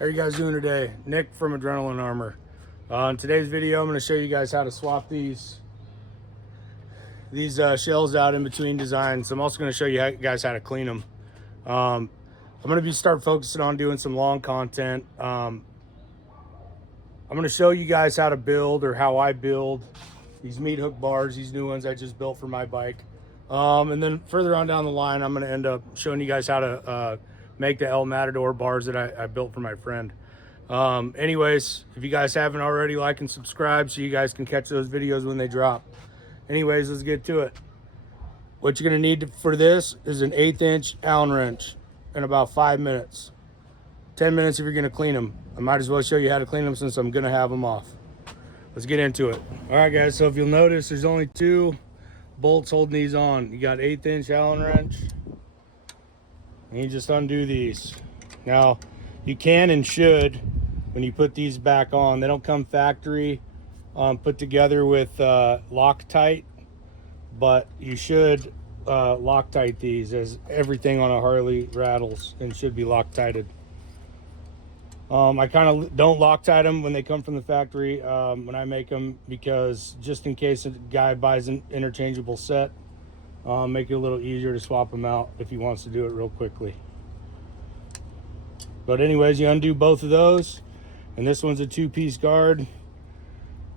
How are you guys doing today? Nick from Adrenaline Armor. In today's video, I'm going to show you guys how to swap these shells out in between designs. I'm also going to show you guys how to clean them. I'm going to start focusing on doing some long content. I'm going to show you guys how to build, or how I build, these meat hook bars, these new ones I just built for my bike. And then further on down the line, I'm going to end up showing you guys how to make the El Matador bars that I built for my friend. Anyways, if you guys haven't already, like and subscribe so you guys can catch those videos when they drop. Anyways, let's get to it. What you're going to need for this is an 1/8 inch Allen wrench in about 5 minutes. 10 minutes if you're going to clean them. I might as well show you how to clean them since I'm going to have them off. Let's get into it. All right, guys, so if you'll notice, there's only 2 bolts holding these on. You got 1/8 inch Allen wrench, and you just undo these. Now, you can and should, when you put these back on, they don't come factory put together with Loctite, but you should Loctite these, as everything on a Harley rattles and should be Loctited. I kind of don't Loctite them when they come from the factory when I make them, because just in case a guy buys an interchangeable set, make it a little easier to swap them out if he wants to do it real quickly. But anyways, you undo both of those, and this one's a 2-piece guard.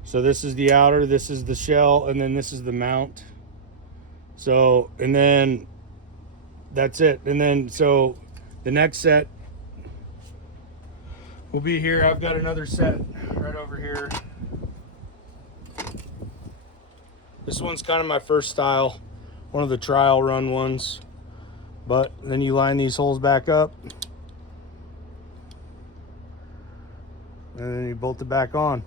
So this is the outer, this is the shell, and then this is the mount. So, and then that's it. And then so the next set will be here. I've got another set right over here. This one's kind of my first style, one of the trial run ones. But then you line these holes back up, and then you bolt it back on.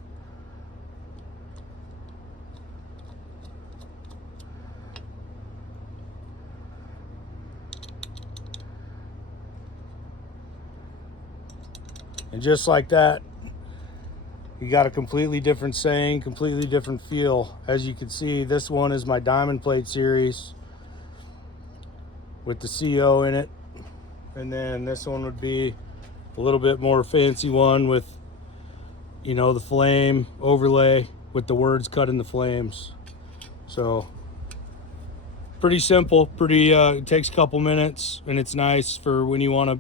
And just like that, you got a completely different saying, completely different feel. As you can see, this one is my diamond plate series with the CO in it. And then this one would be a little bit more fancy one with, you know, the flame overlay with the words cut in the flames. So pretty simple, pretty it takes a couple minutes, and it's nice for when you want to,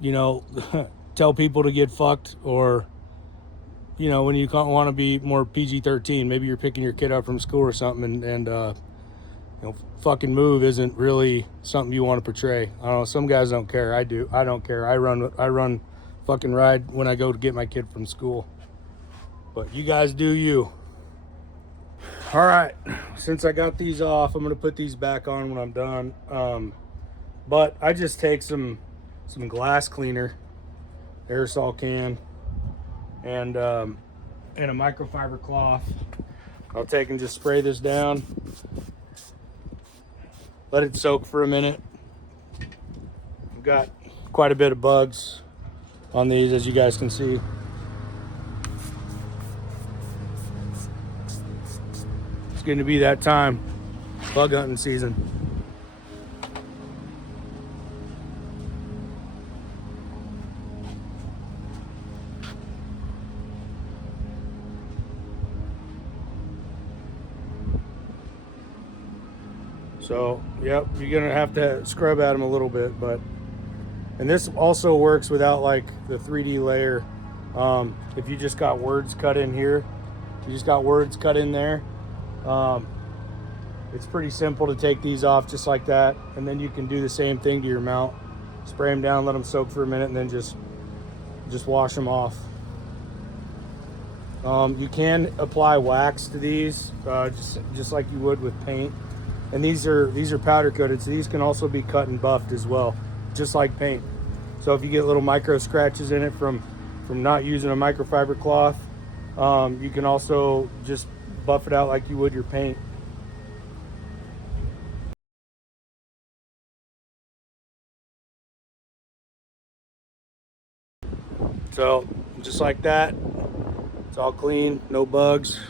you know, tell people to get fucked, or, you know, when you want to be more PG-13. Maybe you're picking your kid up from school or something, and you know, fucking move isn't really something you want to portray. I don't know, some guys don't care. I do. I don't care. I run fucking ride when I go to get my kid from school. But you guys do you. All right, since I got these off, I'm gonna put these back on when I'm done. But I just take some glass cleaner, aerosol can, and a microfiber cloth. I'll take and just spray this down, let it soak for a minute. I've got quite a bit of bugs on these, as you guys can see. It's going to be that time, bug hunting season. So, yep, you're gonna have to scrub at them a little bit, and this also works without like the 3D layer. If you just got words cut in here, you just got words cut in there. It's pretty simple to take these off just like that, and then you can do the same thing to your mount. Spray them down, let them soak for a minute, and then just wash them off. You can apply wax to these, just like you would with paint. And these are powder coated, so these can also be cut and buffed as well, just like paint. So if you get little micro scratches in it from not using a microfiber cloth, you can also just buff it out like you would your paint. So just like that, it's all clean, no bugs.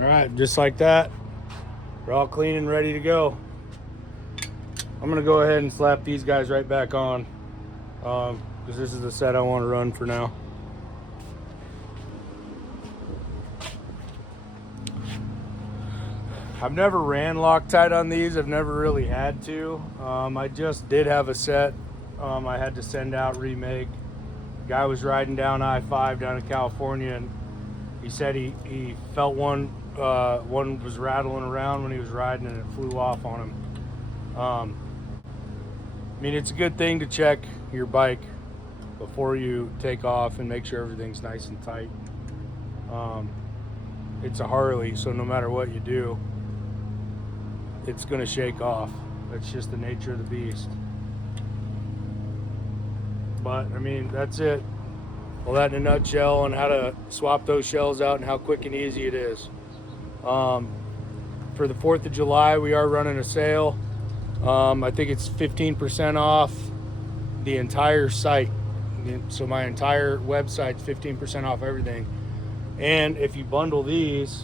All right, just like that, we're all clean and ready to go. I'm gonna go ahead and slap these guys right back on, because this is the set I want to run for now. I've never ran Loctite on these. I've never really had to. I just did have a set I had to send out, remake. Guy was riding down I-5 down in California, and he said he felt one was rattling around when he was riding, and it flew off on him. I mean, it's a good thing to check your bike before you take off and make sure everything's nice and tight. It's a Harley, so no matter what you do, it's gonna shake off. That's just the nature of the beast. But I mean, that's it. Well, that in a nutshell on how to swap those shells out and how quick and easy it is. For the 4th of July, we are running a sale. I think it's 15% off the entire site. So my entire website's 15% off everything. And if you bundle these,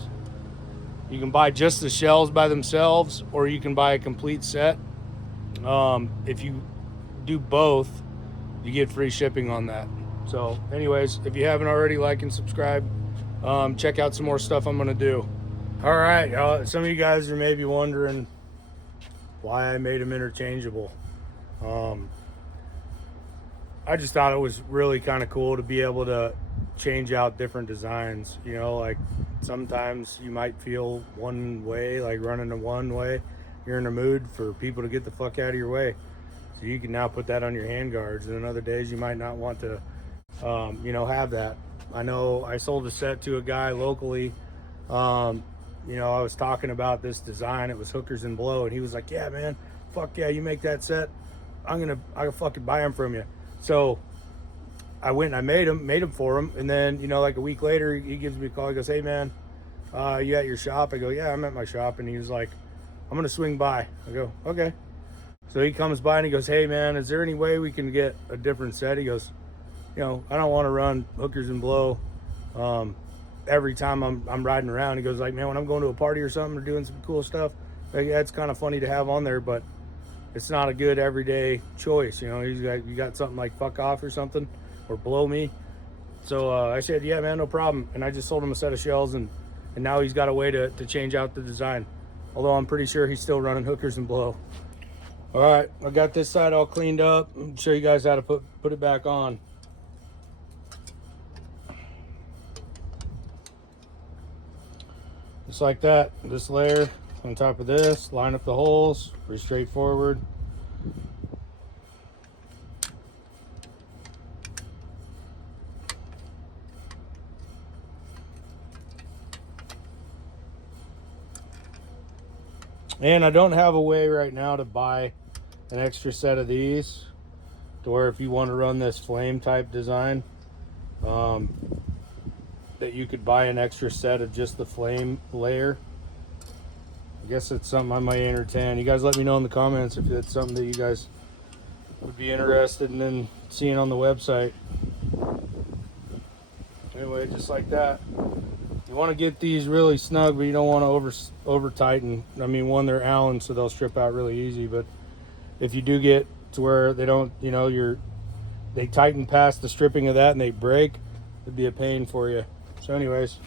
you can buy just the shells by themselves, or you can buy a complete set. If you do both, you get free shipping on that. So anyways, if you haven't already, like and subscribe. Check out some more stuff I'm gonna do. All right, some of you guys are maybe wondering why I made them interchangeable. I just thought it was really kind of cool to be able to change out different designs. You know, like sometimes you might feel one way, like running a one way. You're in a mood for people to get the fuck out of your way. So you can now put that on your handguards. And then other days you might not want to, you know, have that. I know I sold a set to a guy locally. You know, I was talking about this design. It was hookers and blow. And he was like, yeah, man, fuck yeah, you make that set. I'll fucking buy them from you. So I went and I made them for him. And then, you know, like a week later, he gives me a call. He goes, hey man, you at your shop? I go, yeah, I'm at my shop. And he was like, I'm gonna swing by. I go, okay. So he comes by and he goes, hey man, is there any way we can get a different set? He goes, you know, I don't want to run hookers and blow every time I'm riding around. He goes like, man, when I'm going to a party or something or doing some cool stuff, like, yeah, it's kind of funny to have on there, but it's not a good everyday choice. You know, you got something like fuck off or something, or blow me. So I said, yeah man, no problem. And I just sold him a set of shells, and now he's got a way to change out the design. Although I'm pretty sure he's still running hookers and blow. All right, I got this side all cleaned up. I'll show you guys how to put it back on. Just like that, this layer on top of this, line up the holes, pretty straightforward. And I don't have a way right now to buy an extra set of these, to where if you want to run this flame type design, that you could buy an extra set of just the flame layer. I guess it's something I might entertain. You guys let me know in the comments if it's something that you guys would be interested in seeing on the website. Anyway, just like that. You want to get these really snug, but you don't want to over tighten. I mean, one, they're Allen, so they'll strip out really easy. But if you do get to where they don't, you know, they tighten past the stripping of that and they break, it'd be a pain for you. So anyways.